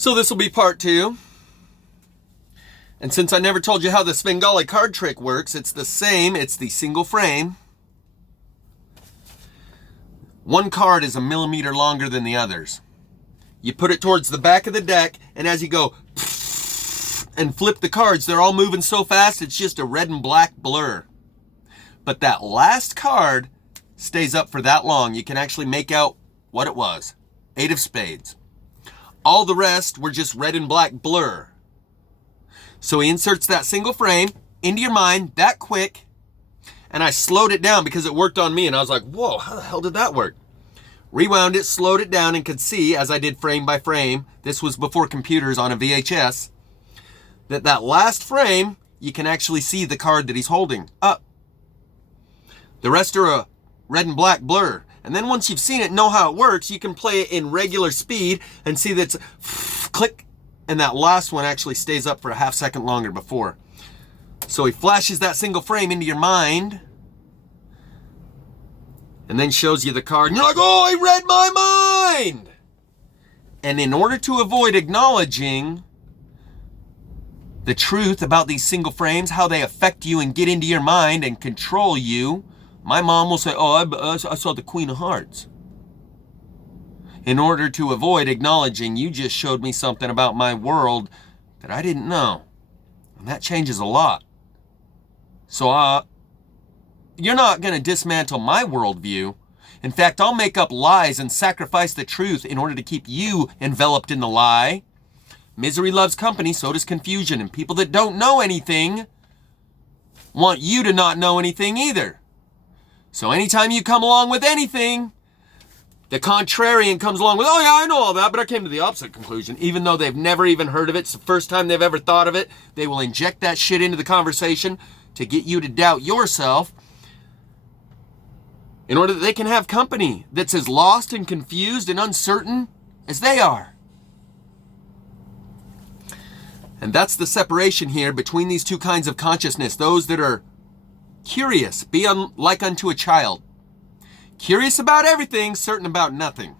So this will be part 2. And since I never told you how the Svengali card trick works, it's the same. It's the single frame. One card is 1 millimeter longer than the others. You put it towards the back of the deck, and as you go and flip the cards, they're all moving so fast, it's just a red and black blur. But that last card stays up for that long. You can actually make out what it was. 8 of spades. All the rest were just red and black blur. So he inserts that single frame into your mind that quick, and I slowed it down because it worked on me, and I was like, whoa, how the hell did that work? Rewound it, slowed it down, and could see, as I did frame by frame, this was before computers on a VHS, that last frame, you can actually see the card that he's holding up. The rest are a red and black blur. And then once you've seen it, know how it works, you can play it in regular speed and see that it's click, and that last one actually stays up for a half second longer before. So he flashes that single frame into your mind and then shows you the card, and you're like, oh, he read my mind! And in order to avoid acknowledging the truth about these single frames, how they affect you and get into your mind and control you, my mom will say, oh, I saw the Queen of Hearts. In order to avoid acknowledging, you just showed me something about my world that I didn't know. And that changes a lot. So, you're not going to dismantle my worldview. In fact, I'll make up lies and sacrifice the truth in order to keep you enveloped in the lie. Misery loves company, so does confusion. And people that don't know anything want you to not know anything either. So anytime you come along with anything, the contrarian comes along with, oh yeah, I know all that, but I came to the opposite conclusion. Even though they've never even heard of it, it's the first time they've ever thought of it, they will inject that shit into the conversation to get you to doubt yourself in order that they can have company that's as lost and confused and uncertain as they are. And that's the separation here between these two kinds of consciousness. Those that are curious, be like unto a child. Curious about everything, certain about nothing.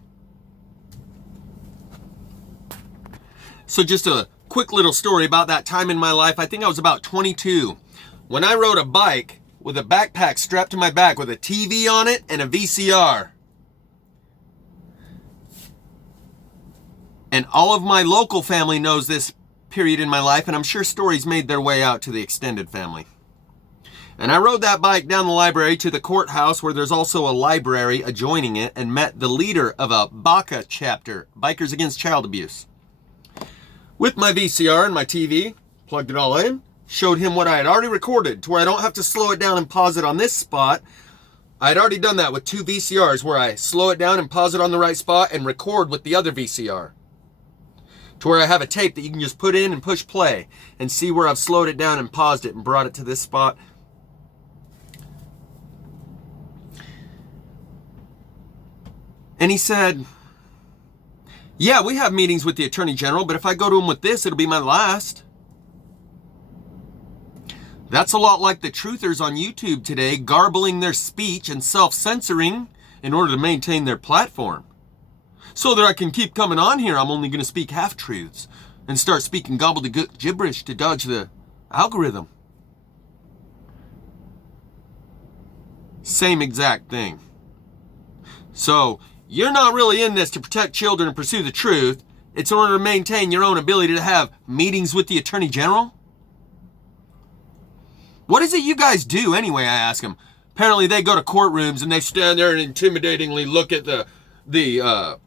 So just a quick little story about that time in my life. I think I was about 22 when I rode a bike with a backpack strapped to my back with a TV on it and a VCR. And all of my local family knows this period in my life, and I'm sure stories made their way out to the extended family. And I rode that bike down the library to the courthouse, where there's also a library adjoining it, and met the leader of a BACA chapter, Bikers Against Child Abuse. With my VCR and my TV, plugged it all in, showed him what I had already recorded, to where I don't have to slow it down and pause it on this spot. I had already done that with 2 VCRs, where I slow it down and pause it on the right spot and record with the other VCR. To where I have a tape that you can just put in and push play and see where I've slowed it down and paused it and brought it to this spot. And he said, yeah, we have meetings with the Attorney General, but if I go to him with this, it'll be my last. That's a lot like the truthers on YouTube today, garbling their speech and self-censoring in order to maintain their platform. So that I can keep coming on here, I'm only going to speak half-truths and start speaking gobbledygook gibberish to dodge the algorithm. Same exact thing. So, you're not really in this to protect children and pursue the truth. It's in order to maintain your own ability to have meetings with the Attorney General? What is it you guys do anyway, I ask them. Apparently they go to courtrooms and they stand there and intimidatingly look at the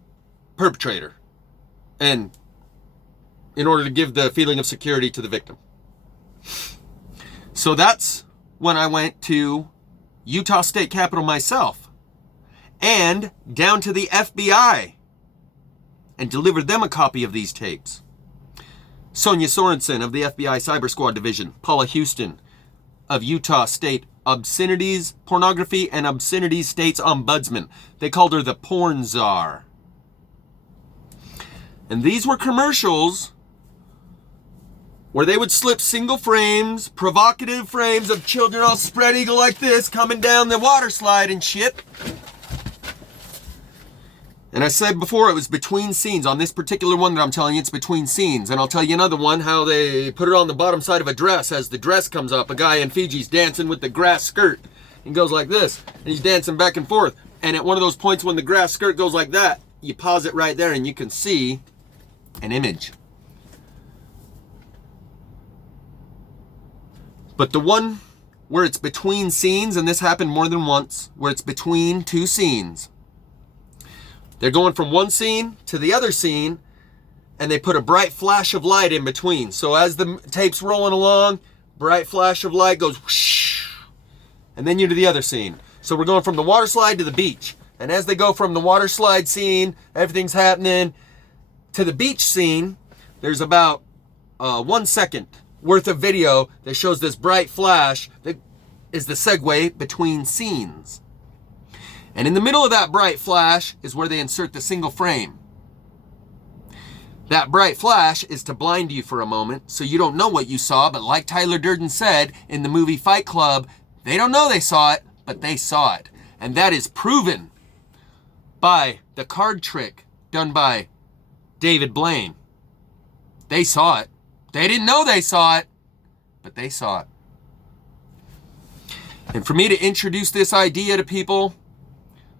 perpetrator. And in order to give the feeling of security to the victim. So that's when I went to Utah State Capitol myself. And down to the FBI and delivered them a copy of these tapes. Sonia Sorensen of the FBI Cyber Squad Division, Paula Houston of Utah State Obscenities, Pornography, and Obscenities State's Ombudsman. They called her the Porn Czar. And these were commercials where they would slip single frames, provocative frames of children all spread eagle like this coming down the water slide and shit. And I said before it was between scenes. On this particular one that I'm telling you, it's between scenes. And I'll tell you another one, how they put it on the bottom side of a dress. As the dress comes up, a guy in Fiji's dancing with the grass skirt. And goes like this. And he's dancing back and forth. And at one of those points when the grass skirt goes like that, you pause it right there and you can see an image. But the one where it's between scenes, and this happened more than once, where it's between two scenes. They're going from one scene to the other scene, and they put a bright flash of light in between. So as the tape's rolling along, bright flash of light goes whoosh, and then you're to the other scene. So we're going from the water slide to the beach. And as they go from the water slide scene, everything's happening, to the beach scene, there's about 1 second worth of video that shows this bright flash that is the segue between scenes. And in the middle of that bright flash is where they insert the single frame. That bright flash is to blind you for a moment so you don't know what you saw, but like Tyler Durden said in the movie Fight Club, they don't know they saw it, but they saw it. And that is proven by the card trick done by David Blaine. They saw it. They didn't know they saw it, but they saw it. And for me to introduce this idea to people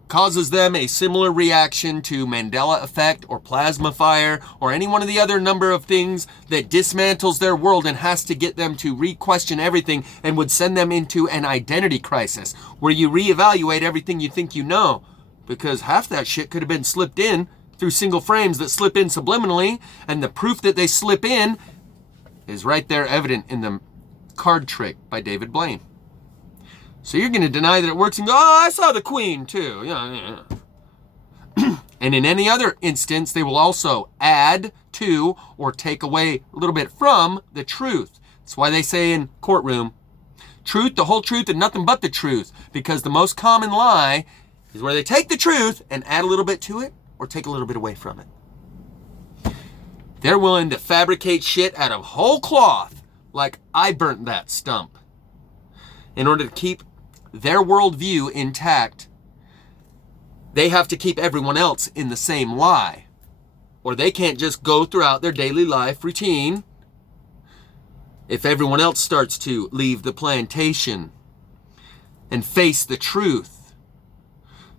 causes them a similar reaction to Mandela effect or plasma fire or any one of the other number of things that dismantles their world and has to get them to re-question everything and would send them into an identity crisis where you reevaluate everything you think you know, because half that shit could have been slipped in through single frames that slip in subliminally, and the proof that they slip in is right there evident in the card trick by David Blaine. So you're going to deny that it works and go, oh, I saw the Queen too. Yeah. And in any other instance, they will also add to or take away a little bit from the truth. That's why they say in courtroom, truth, the whole truth, and nothing but the truth. Because the most common lie is where they take the truth and add a little bit to it or take a little bit away from it. They're willing to fabricate shit out of whole cloth, like I burnt that stump, in order to keep their worldview intact. They have to keep everyone else in the same lie, or they can't just go throughout their daily life routine if everyone else starts to leave the plantation and face the truth.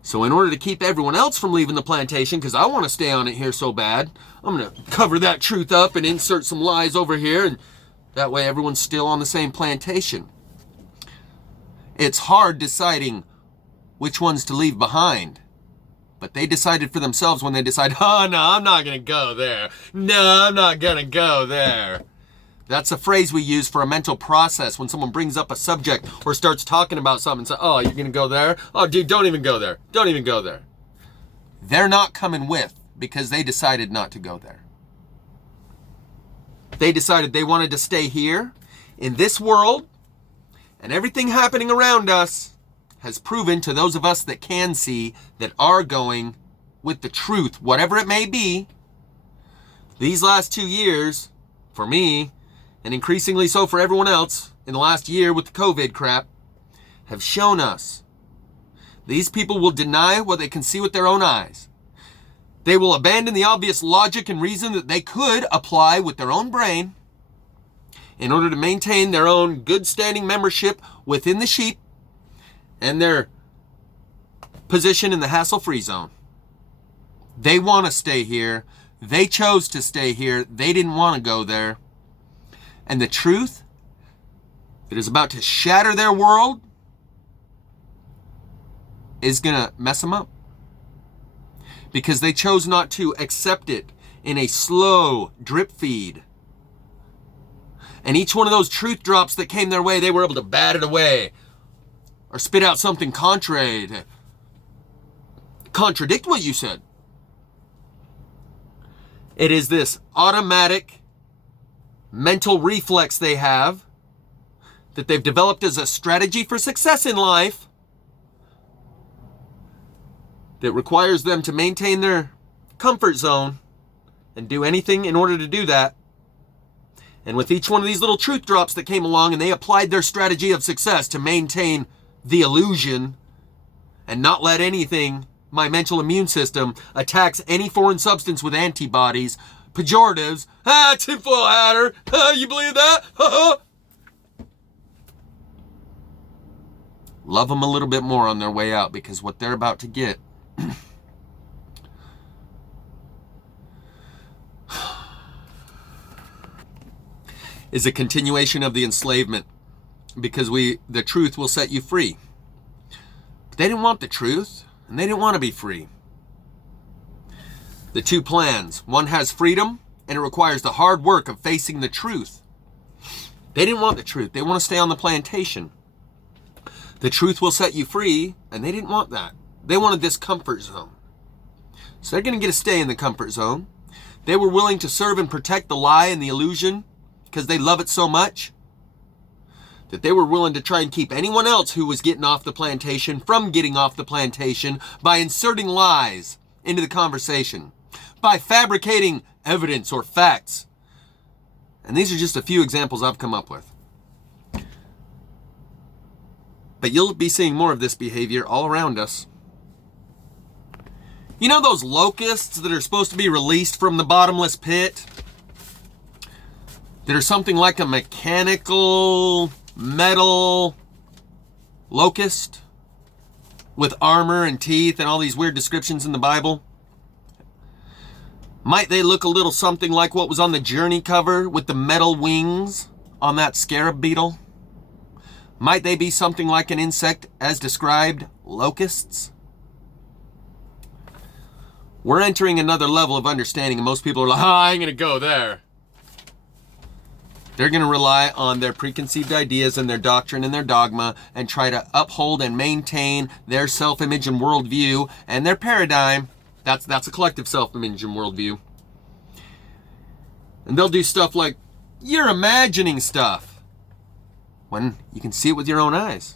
So in order to keep everyone else from leaving the plantation, because I want to stay on it here so bad, I'm going to cover that truth up and insert some lies over here, and that way everyone's still on the same plantation. It's hard deciding which ones to leave behind. But they decided for themselves when they decided, oh, no, I'm not going to go there. No, I'm not going to go there. That's a phrase we use for a mental process when someone brings up a subject or starts talking about something and says, oh, you're going to go there? Oh, dude, don't even go there. Don't even go there. They're not coming with because they decided not to go there. They decided they wanted to stay here in this world, and everything happening around us has proven to those of us that can see, that are going with the truth, whatever it may be, these last 2 years, for me, and increasingly so for everyone else in the last year with the COVID crap, have shown us these people will deny what they can see with their own eyes. They will abandon the obvious logic and reason that they could apply with their own brain in order to maintain their own good standing membership within the sheep and their position in the hassle-free zone. They want to stay here. They chose to stay here. They didn't want to go there. And the truth that is about to shatter their world is going to mess them up. Because they chose not to accept it in a slow drip feed. And each one of those truth drops that came their way, they were able to bat it away or spit out something contrary to contradict what you said. It is this automatic mental reflex they have that they've developed as a strategy for success in life that requires them to maintain their comfort zone and do anything in order to do that. And with each one of these little truth drops that came along and they applied their strategy of success to maintain the illusion and not let anything my mental immune system attacks any foreign substance with antibodies, pejoratives. Tinfoil hatter. You believe that? Love them a little bit more on their way out, because what they're about to get is a continuation of the enslavement, because the truth will set you free. But they didn't want the truth, and they didn't want to be free. The two plans. One has freedom, and it requires the hard work of facing the truth. They didn't want the truth. They want to stay on the plantation. The truth will set you free, and they didn't want that. They wanted this comfort zone. So they're going to get a stay in the comfort zone. They were willing to serve and protect the lie and the illusion because they love it so much that they were willing to try and keep anyone else who was getting off the plantation from getting off the plantation by inserting lies into the conversation, by fabricating evidence or facts. And these are just a few examples I've come up with. But you'll be seeing more of this behavior all around us. You know those locusts that are supposed to be released from the bottomless pit? That are something like a mechanical metal locust with armor and teeth and all these weird descriptions in the Bible? Might they look a little something like what was on the Journey cover with the metal wings on that scarab beetle? Might they be something like an insect as described, locusts? We're entering another level of understanding, and most people are like, I ain't gonna go there. They're gonna rely on their preconceived ideas and their doctrine and their dogma and try to uphold and maintain their self-image and worldview and their paradigm. That's a collective self-image and worldview. And they'll do stuff like, you're imagining stuff, when you can see it with your own eyes.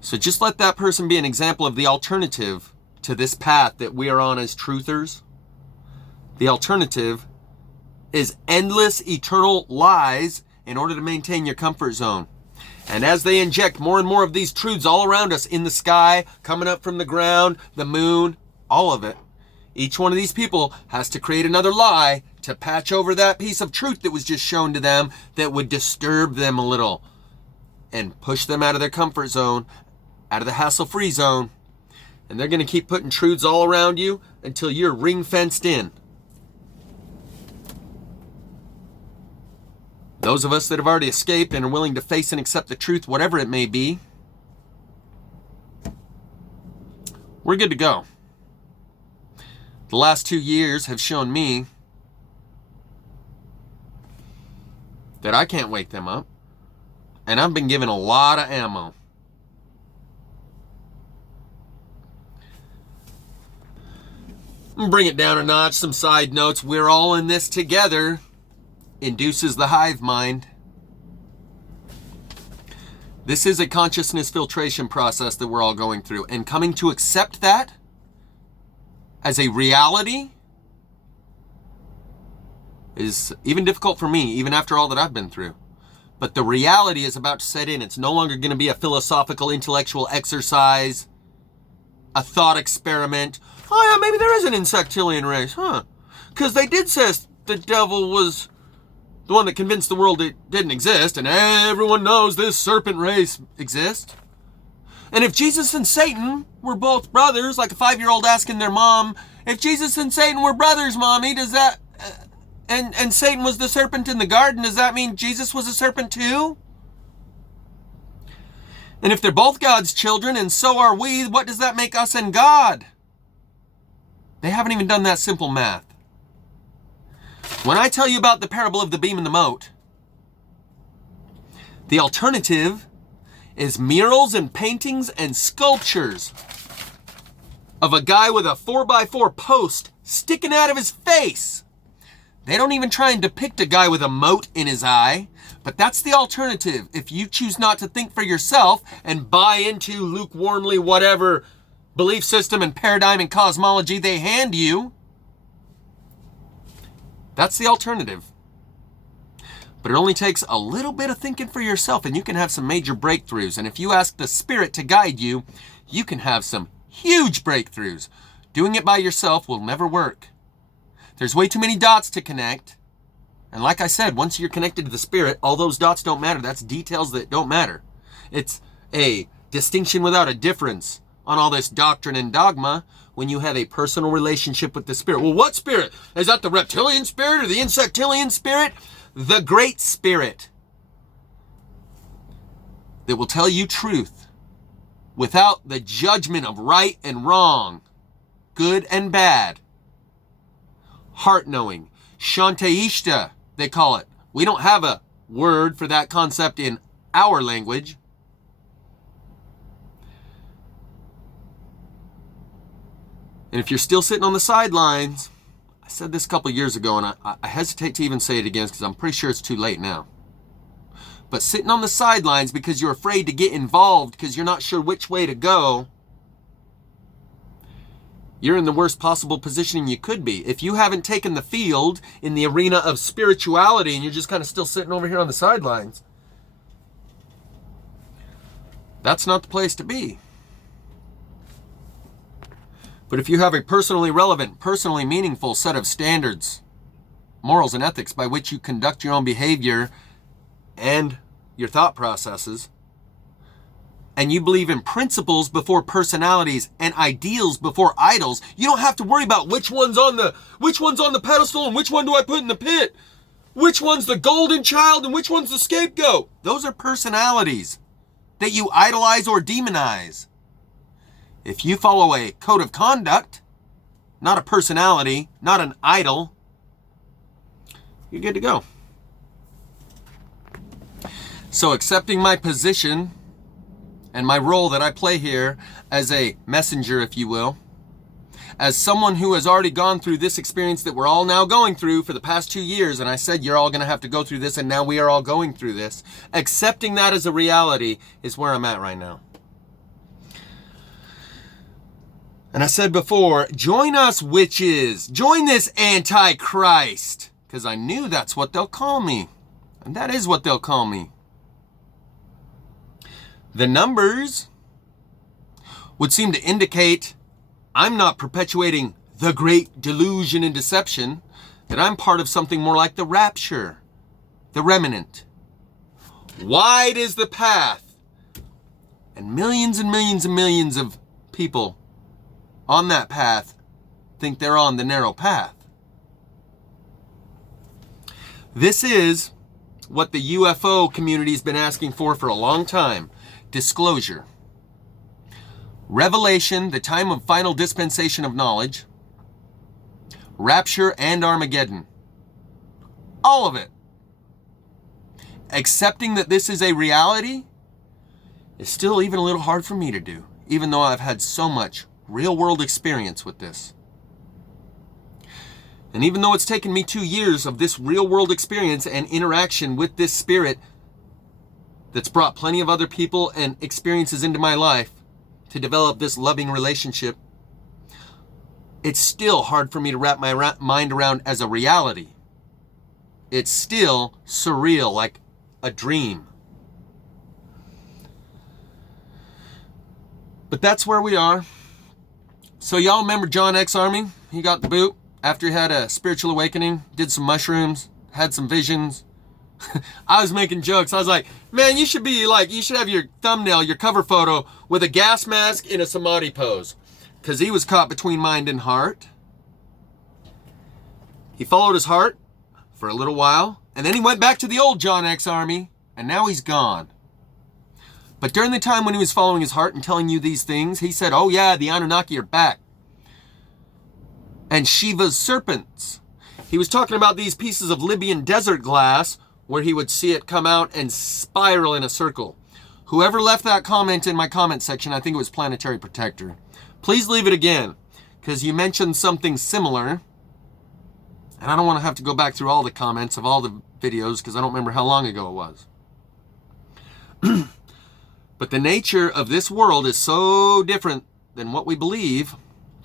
So just let that person be an example of the alternative to this path that we are on as truthers. The alternative is endless, eternal lies in order to maintain your comfort zone. And as they inject more and more of these truths all around us, in the sky, coming up from the ground, the moon, all of it, each one of these people has to create another lie to patch over that piece of truth that was just shown to them that would disturb them a little and push them out of their comfort zone, out of the hassle-free zone. And they're going to keep putting truths all around you until you're ring-fenced in. Those of us that have already escaped and are willing to face and accept the truth, whatever it may be, we're good to go. The last 2 years have shown me that I can't wake them up. And I've been given a lot of ammo. Bring it down a notch, some side notes. We're all in this together. Induces the hive mind. This is a consciousness filtration process that we're all going through. And coming to accept that as a reality is even difficult for me, even after all that I've been through. But the reality is about to set in. It's no longer going to be a philosophical, intellectual exercise, a thought experiment. Oh yeah, maybe there is an insectilian race, huh? Because they did say the devil was the one that convinced the world it didn't exist, and everyone knows this serpent race exists. And if Jesus and Satan were both brothers, like a 5-year-old asking their mom, if Jesus and Satan were brothers, Mommy, does that... And Satan was the serpent in the garden, does that mean Jesus was a serpent too? And if they're both God's children, and so are we, what does that make us and God? They haven't even done that simple math. When I tell you about the parable of the beam and the mote, the alternative is murals and paintings and sculptures of a guy with a 4x4 post sticking out of his face. They don't even try and depict a guy with a mote in his eye, but that's the alternative. If you choose not to think for yourself and buy into lukewarmly whatever belief system and paradigm and cosmology they hand you, that's the alternative. But it only takes a little bit of thinking for yourself and you can have some major breakthroughs. And if you ask the Spirit to guide you, you can have some Huge breakthroughs. Doing it by yourself will never work. There's way too many dots to connect. And like I said, once you're connected to the Spirit, all those dots don't matter. That's details that don't matter. It's a distinction without a difference on all this doctrine and dogma when you have a personal relationship with the Spirit. Well, what Spirit? Is that the reptilian spirit or the insectilian spirit? The Great Spirit that will tell you truth without the judgment of right and wrong, good and bad. Heart knowing. Shantaishta, they call it. We don't have a word for that concept in our language. And if you're still sitting on the sidelines, I said this a couple years ago, and I hesitate to even say it again because I'm pretty sure it's too late now. But sitting on the sidelines because you're afraid to get involved because you're not sure which way to go, you're in the worst possible position you could be. If you haven't taken the field in the arena of spirituality and you're just kind of still sitting over here on the sidelines, that's not the place to be. But if you have a personally relevant, personally meaningful set of standards, morals, and ethics by which you conduct your own behavior and your thought processes, and you believe in principles before personalities and ideals before idols, you don't have to worry about which one's on the pedestal and which one do I put in the pit. Which one's the golden child and which one's the scapegoat? Those are personalities that you idolize or demonize. If you follow a code of conduct, not a personality, not an idol, you're good to go. So accepting my position and my role that I play here as a messenger, if you will, as someone who has already gone through this experience that we're all now going through for the past 2 years, and I said you're all going to have to go through this, and now we are all going through this, accepting that as a reality is where I'm at right now. And I said before, join us witches, join this Antichrist, because I knew that's what they'll call me, and that is what they'll call me. The numbers would seem to indicate I'm not perpetuating the great delusion and deception, that I'm part of something more like the rapture, the remnant. Wide is the path, and millions and millions and millions of people on that path think they're on the narrow path. This is what the UFO community has been asking for a long time. Disclosure. Revelation, the time of final dispensation of knowledge. Rapture and Armageddon. All of it. Accepting that this is a reality is still even a little hard for me to do, even though I've had so much real world experience with this. And even though it's taken me 2 years of this real world experience and interaction with this spirit that's brought plenty of other people and experiences into my life to develop this loving relationship, it's still hard for me to wrap my mind around as a reality. It's still surreal, like a dream. But that's where we are. So y'all remember John X. Army? He got the boot after he had a spiritual awakening, did some mushrooms, had some visions. I was making jokes. I was like, man, you should have your thumbnail, your cover photo with a gas mask in a samadhi pose. Because he was caught between mind and heart. He followed his heart for a little while, and then he went back to the old John X. Army, and now he's gone. But during the time when he was following his heart and telling you these things, he said, oh yeah, the Anunnaki are back. And Shiva's serpents. He was talking about these pieces of Libyan desert glass where he would see it come out and spiral in a circle. Whoever left that comment in my comment section, I think it was Planetary Protector, please leave it again, because you mentioned something similar. And I don't want to have to go back through all the comments of all the videos because I don't remember how long ago it was. But the nature of this world is so different than what we believe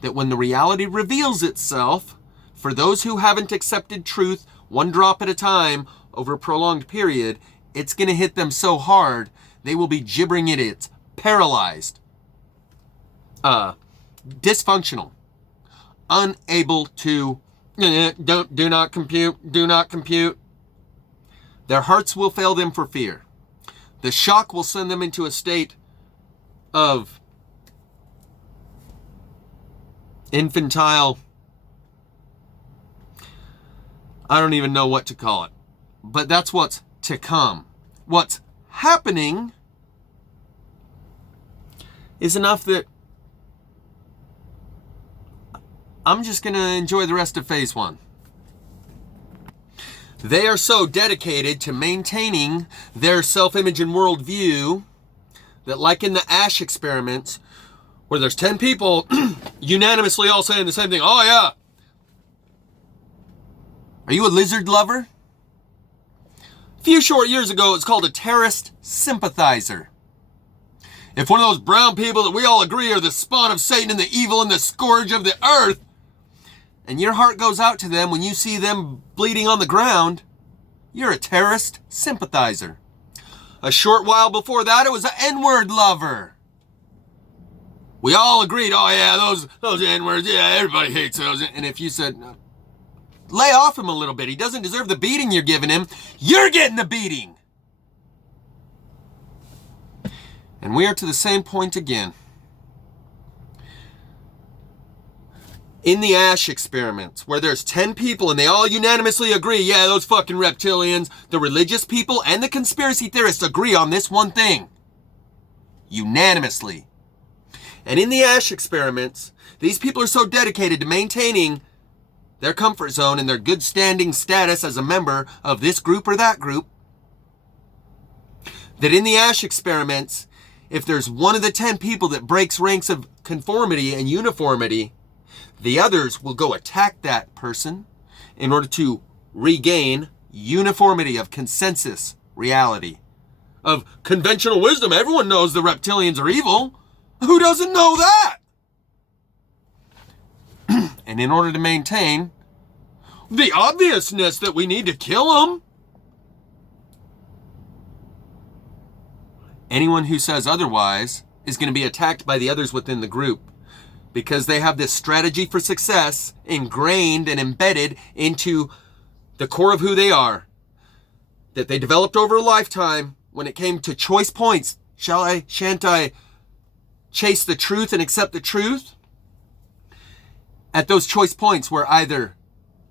that when the reality reveals itself, for those who haven't accepted truth one drop at a time over a prolonged period, it's going to hit them so hard they will be gibbering idiots, paralyzed. dysfunctional, unable to, do not compute. Their hearts will fail them for fear. The shock will send them into a state of infantile, I don't even know what to call it, but that's what's to come. What's happening is enough that I'm just going to enjoy the rest of phase 1. They are so dedicated to maintaining their self-image and worldview that, like in the Ash experiments, where there's 10 people unanimously all saying the same thing. Oh, yeah. Are you a lizard lover? A few short years ago, it's called a terrorist sympathizer. If one of those brown people that we all agree are the spawn of Satan and the evil and the scourge of the earth, and your heart goes out to them when you see them bleeding on the ground, you're a terrorist sympathizer. A short while before that, it was an N-word lover. We all agreed, oh yeah, those N-words, yeah, everybody hates those. And if you said, lay off him a little bit, he doesn't deserve the beating you're giving him, you're getting the beating. And we are to the same point again. In the Ash experiments, where there's 10 people and they all unanimously agree, yeah, those fucking reptilians, the religious people and the conspiracy theorists agree on this one thing. Unanimously. And in the Ash experiments, these people are so dedicated to maintaining their comfort zone and their good standing status as a member of this group or that group, that in the Ash experiments, if there's one of the 10 people that breaks ranks of conformity and uniformity, the others will go attack that person in order to regain uniformity of consensus reality, of conventional wisdom. Everyone knows the reptilians are evil. Who doesn't know that? And in order to maintain the obviousness that we need to kill them, anyone who says otherwise is going to be attacked by the others within the group, because they have this strategy for success ingrained and embedded into the core of who they are, that they developed over a lifetime when it came to choice points. Shall I, shan't I chase the truth and accept the truth? At those choice points where either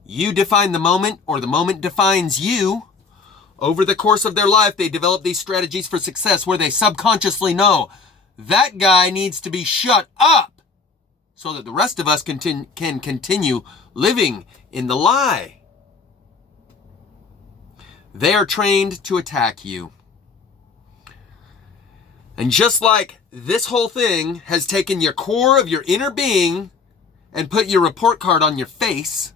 you define the moment or the moment defines you, over the course of their life, they develop these strategies for success where they subconsciously know that guy needs to be shut up so that the rest of us can continue living in the lie. They are trained to attack you. And just like this whole thing has taken your core of your inner being and put your report card on your face,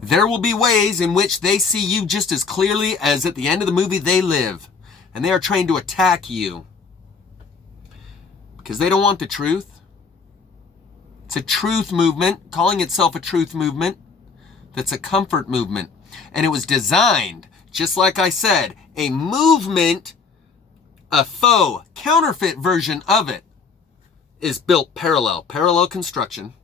there will be ways in which they see you just as clearly as at the end of the movie they live. And they are trained to attack you because they don't want the truth. It's a truth movement, calling itself a truth movement, that's a comfort movement. And it was designed, just like I said, a movement, a faux, counterfeit version of it is built parallel construction.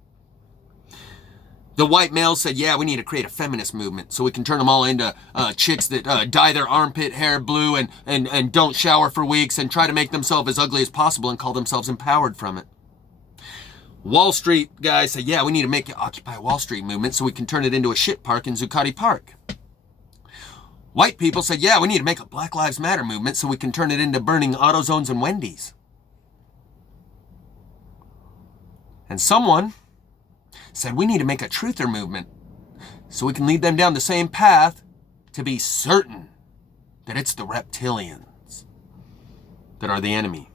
The white males said, yeah, we need to create a feminist movement so we can turn them all into chicks that dye their armpit hair blue and don't shower for weeks and try to make themselves as ugly as possible and call themselves empowered from it. Wall Street guys said, yeah, we need to make an Occupy Wall Street movement so we can turn it into a shit park in Zuccotti Park. White people said, yeah, we need to make a Black Lives Matter movement so we can turn it into burning AutoZones and Wendy's. And someone said, we need to make a truther movement so we can lead them down the same path to be certain that it's the reptilians that are the enemy.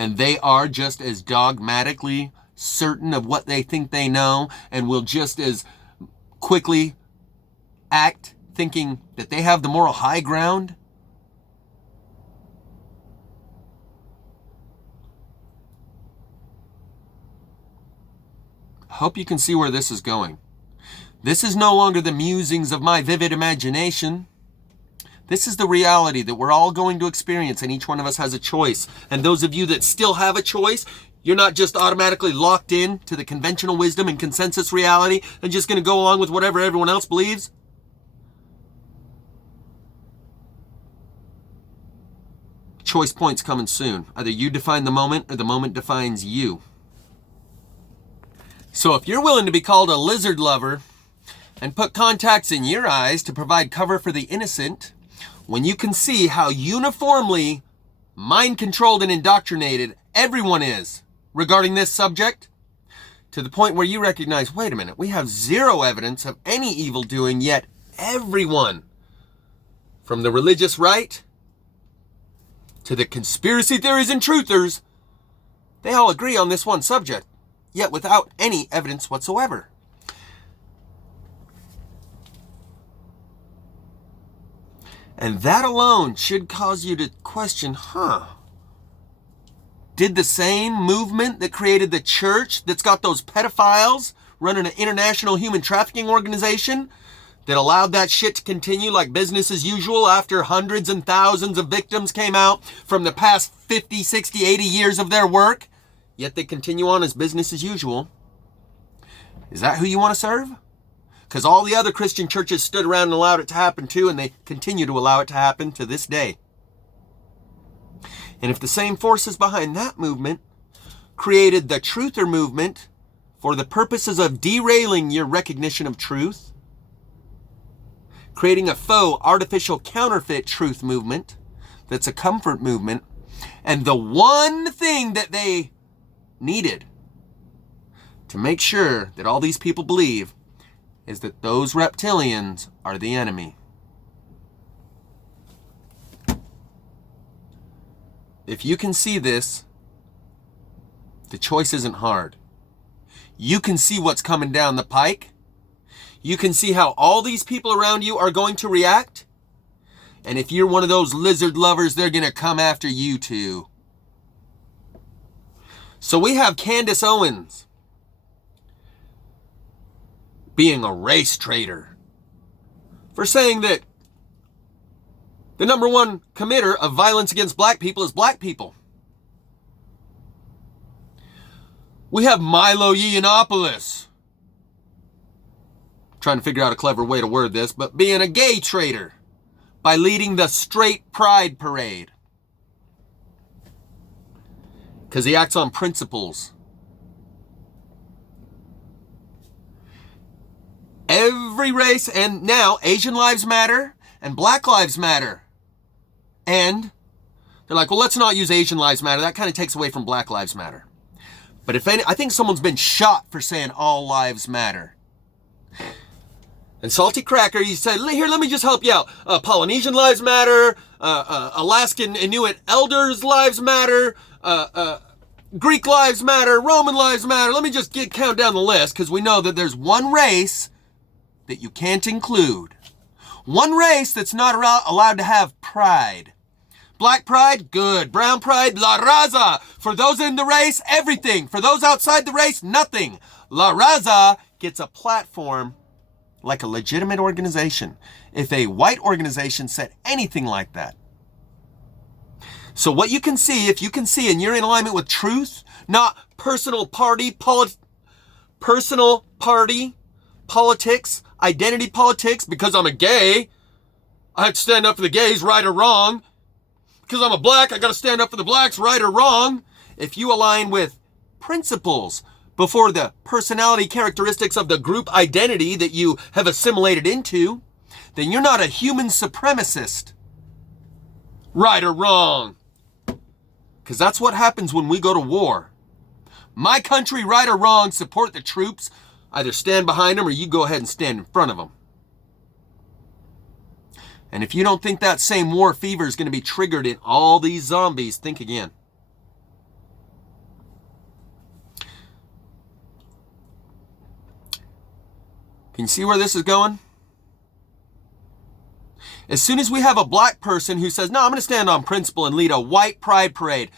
And they are just as dogmatically certain of what they think they know and will just as quickly act thinking that they have the moral high ground. I hope you can see where this is going. This is no longer the musings of my vivid imagination. This is the reality that we're all going to experience, and each one of us has a choice. And those of you that still have a choice, You're not just automatically locked in to the conventional wisdom and consensus reality and just going to go along with whatever everyone else believes. Choice points coming soon. Either you define the moment or the moment defines you. So if you're willing to be called a lizard lover and put contacts in your eyes to provide cover for the innocent, when you can see how uniformly mind-controlled and indoctrinated everyone is regarding this subject, to the point where you recognize, wait a minute, we have zero evidence of any evil doing, yet everyone, from the religious right to the conspiracy theories and truthers, they all agree on this one subject, yet without any evidence whatsoever. And that alone should cause you to question, did the same movement that created the church that's got those pedophiles running an international human trafficking organization that allowed that shit to continue like business as usual after hundreds and thousands of victims came out from the past 50, 60, 80 years of their work, yet they continue on as business as usual? Is that who you want to serve? Because all the other Christian churches stood around and allowed it to happen too, and they continue to allow it to happen to this day. And if the same forces behind that movement created the truther movement for the purposes of derailing your recognition of truth, creating a faux artificial counterfeit truth movement that's a comfort movement, and the one thing that they needed to make sure that all these people believe is that those reptilians are the enemy. If you can see this, the choice isn't hard. You can see what's coming down the pike. You can see how all these people around you are going to react. And if you're one of those lizard lovers, they're going to come after you too. So we have Candace Owens being a race traitor for saying that the number one committer of violence against black people is black people. We have Milo Yiannopoulos, trying to figure out a clever way to word this, but being a gay traitor by leading the straight pride parade. Because he acts on principles. Every race, and now Asian lives matter and Black lives matter. And they're like, well, let's not use Asian lives matter. That kind of takes away from Black lives matter. But if any, I think someone's been shot for saying all lives matter. And Salty Cracker, you said, here, let me just help you out. Polynesian lives matter. Alaskan Inuit elders lives matter. Greek lives matter. Roman lives matter. Let me just count down the list, because we know that there's one race that you can't include. One race that's not allowed to have pride. Black pride, good. Brown pride, la raza. For those in the race, everything. For those outside the race, nothing. La raza gets a platform like a legitimate organization. If a white organization said anything like that. So what you can see, if you can see and you're in alignment with truth, not personal party politics, identity politics, because I'm a gay, I have to stand up for the gays, right or wrong. Because I'm a black, I got to stand up for the blacks, right or wrong. If you align with principles before the personality characteristics of the group identity that you have assimilated into, then you're not a human supremacist, right or wrong. Because that's what happens when we go to war. My country, right or wrong, support the troops. Either stand behind them or you go ahead and stand in front of them. And if you don't think that same war fever is going to be triggered in all these zombies, think again. Can you see where this is going? As soon as we have a black person who says, no, I'm going to stand on principle and lead a white pride parade.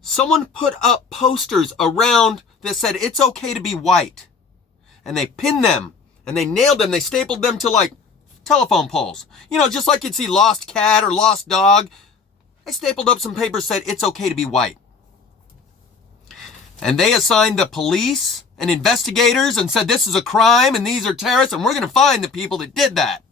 Someone put up posters around that said, it's okay to be white. And they pinned them and they nailed them. They stapled them to like telephone poles. You know, just like you'd see lost cat or lost dog. They stapled up some papers, said it's okay to be white. And they assigned the police and investigators and said this is a crime and these are terrorists and we're going to find the people that did that.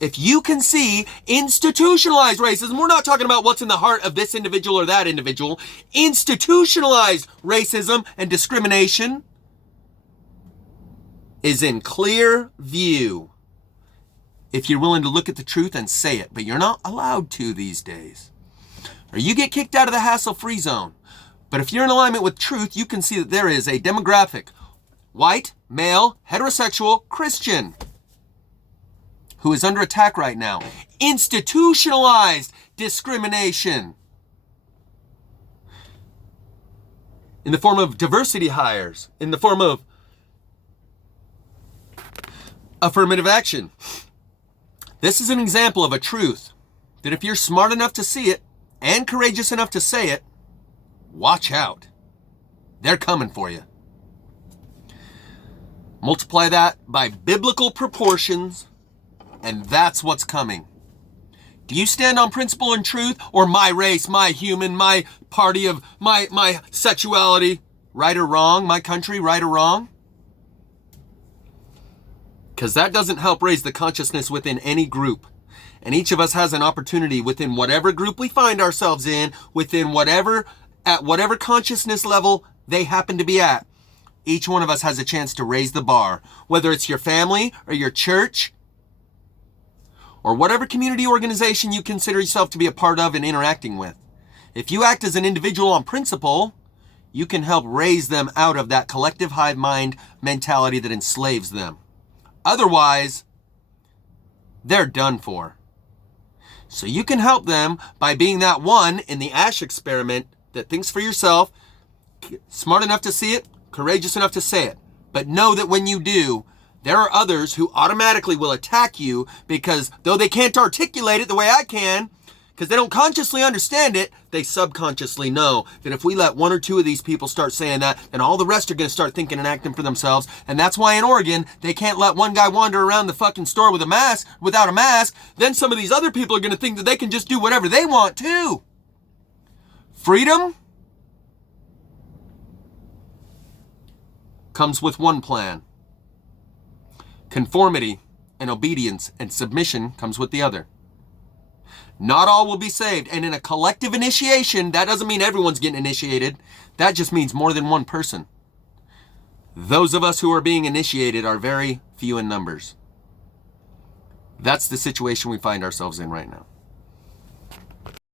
If you can see institutionalized racism, we're not talking about what's in the heart of this individual or that individual, institutionalized racism and discrimination is in clear view. If you're willing to look at the truth and say it, but you're not allowed to these days. Or you get kicked out of the hassle-free zone. But if you're in alignment with truth, you can see that there is a demographic, white, male, heterosexual, Christian, who is under attack right now. Institutionalized discrimination in the form of diversity hires, in the form of affirmative action. This is an example of a truth that if you're smart enough to see it and courageous enough to say it, watch out. They're coming for you. Multiply that by biblical proportions, and that's what's coming. Do you stand on principle and truth, or my race, my human, my party of my sexuality, right or wrong, my country, right or wrong? Because that doesn't help raise the consciousness within any group. And each of us has an opportunity within whatever group we find ourselves in, at whatever consciousness level they happen to be at. Each one of us has a chance to raise the bar, whether it's your family or your church or whatever community organization you consider yourself to be a part of and interacting with. If you act as an individual on principle, you can help raise them out of that collective hive mind mentality that enslaves them. Otherwise, they're done for. So you can help them by being that one in the Ash experiment that thinks for yourself, smart enough to see it, courageous enough to say it. But know that when you do, there are others who automatically will attack you because though they can't articulate it the way I can, because they don't consciously understand it, they subconsciously know that if we let one or two of these people start saying that, then all the rest are going to start thinking and acting for themselves. And that's why in Oregon, they can't let one guy wander around the fucking store with a mask, without a mask. Then some of these other people are going to think that they can just do whatever they want too. Freedom comes with one plan. Conformity and obedience and submission comes with the other. Not all will be saved. And in a collective initiation, that doesn't mean everyone's getting initiated. That just means more than one person. Those of us who are being initiated are very few in numbers. That's the situation we find ourselves in right now.